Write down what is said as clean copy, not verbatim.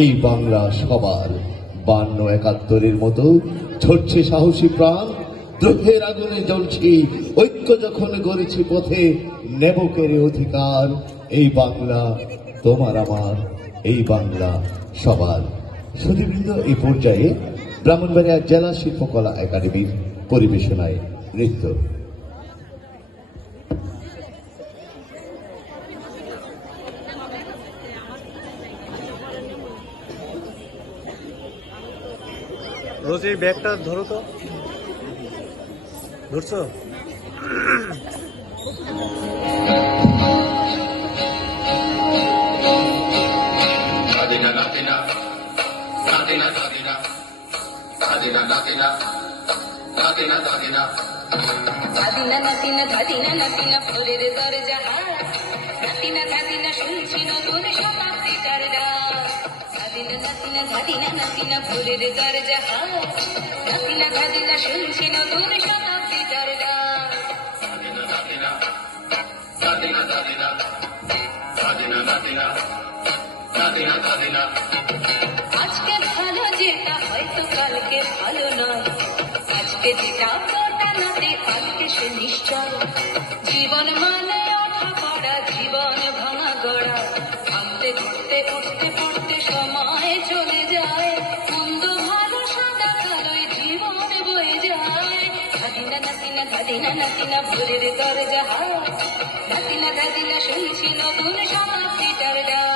এই বাংলা সবার। 52-71-এর মতো ঝরছে সাহসী প্রাণ, দ্রোহের আগুনে জ্বলছি, ঐক্য যখন গড়েছি পথে, নেব কেড়ে অধিকার। এই বাংলা তোমার আমার, এই বাংলা সবার। সুধীবৃন্দ, এই পর্যায়ে ব্রাহ্মণবাড়িয়া জেলা শিল্পকলা একাডেমির পরিবেশনায় নৃত্য। রোজ এই ব্যাগটা ধরো তো, ধরছো? ফুলের দরজা নাতিনা নাতিনা শুনছি নতুন শতাব্দীটার ডাক। নাতিনা ফুলের দরজা নাতিনা শুনছি নতুন শতাব্দীটার ডাক। আজকে ভালো যেটা হয়তো কালকে ভালো নয়, আজকে যেটা ওটা নাতে কালকে সে নিশ্চয়। জীবন মানে ওঠা পড়া, জীবন ভাঙা গড়া, ভাঙতে ঘুরতে উঠতে পড়তে সময় চলে যায়। মন্দ ভালো সাদা কালোয় জীবন বয়ে যায়। নাতিনা ভোরের দরজা নাতিনা শুনছি নতুন শতাব্দীটার ডাক।